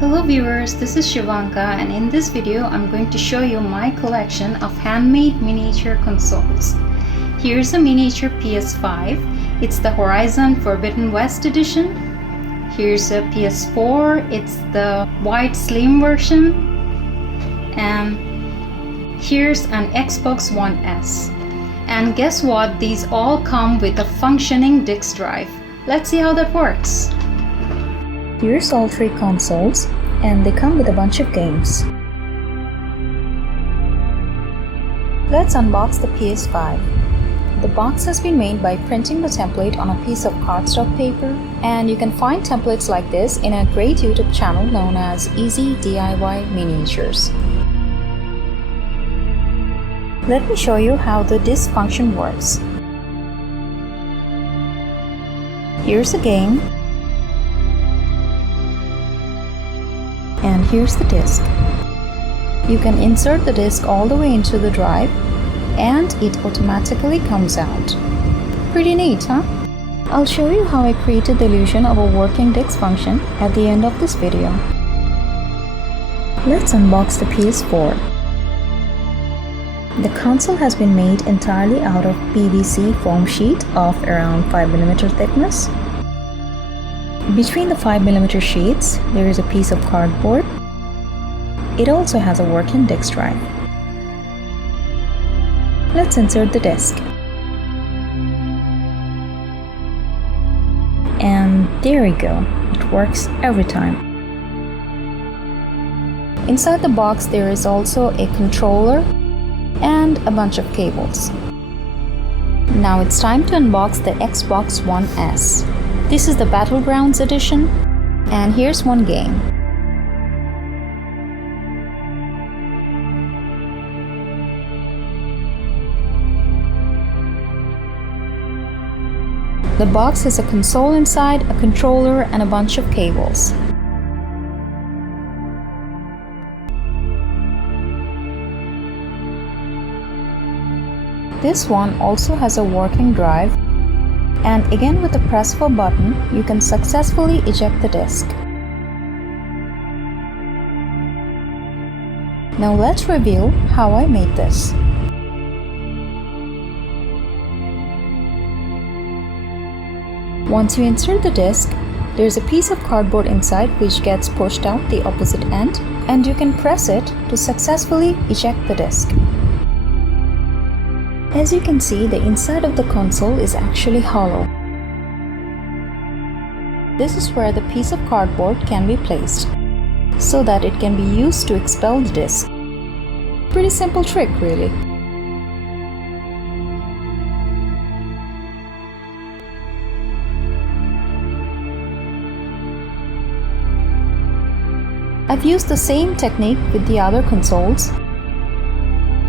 Hello viewers, this is Shivanka, and in this video I'm going to show you my collection of handmade miniature consoles. Here's a miniature PS5. It's the Horizon Forbidden West edition. Here's a PS4. It's the white slim version. And here's an Xbox One S. And guess what? These all come with a functioning disk drive. Let's see how that works. Here's all three consoles, and they come with a bunch of games. Let's unbox the PS5. The box has been made by printing the template on a piece of cardstock paper, and you can find templates like this in a great YouTube channel known as Easy DIY Miniatures. Let me show you how the disk function works. Here's a game. And here's the disk. You can insert the disk all the way into the drive and it automatically comes out. Pretty neat, huh? I'll show you how I created the illusion of a working disk function at the end of this video. Let's unbox the PS4. The console has been made entirely out of PVC foam sheet of around 5mm thickness. Between the 5mm sheets, there is a piece of cardboard. It also has a working disk drive. Let's insert the disk. And there we go. It works every time. Inside the box, there is also a controller and a bunch of cables. Now it's time to unbox the Xbox One S. This is the Battlegrounds edition, and here's one game. The box has a console inside, a controller, and a bunch of cables. This one also has a working drive, and again with the press of a button, you can successfully eject the disk. Now let's reveal how I made this. Once you insert the disk, there's a piece of cardboard inside which gets pushed out the opposite end, and you can press it to successfully eject the disk. As you can see, the inside of the console is actually hollow. This is where the piece of cardboard can be placed, so that it can be used to expel the disk. Pretty simple trick, really. I've used the same technique with the other consoles.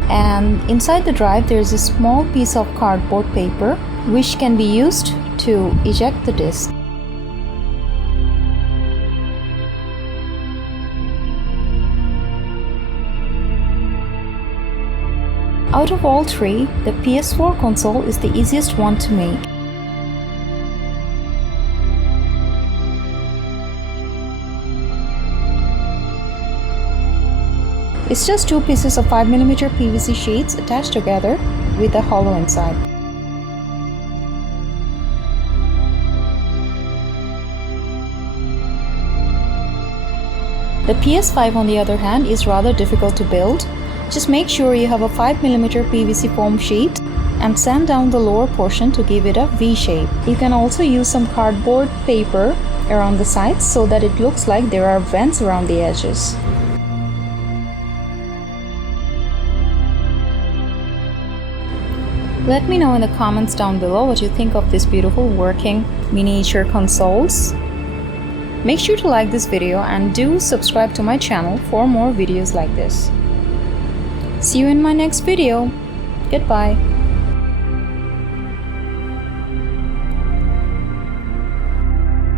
And inside the drive there is a small piece of cardboard paper which can be used to eject the disk. Out of all three, the PS4 console is the easiest one to make. It's just two pieces of 5mm PVC sheets attached together with a hollow inside. The PS5 on the other hand is rather difficult to build. Just make sure you have a 5mm PVC foam sheet and sand down the lower portion to give it a V shape. You can also use some cardboard paper around the sides so that it looks like there are vents around the edges. Let me know in the comments down below what you think of these beautiful working miniature consoles. Make sure to like this video and do subscribe to my channel for more videos like this. See you in my next video. Goodbye.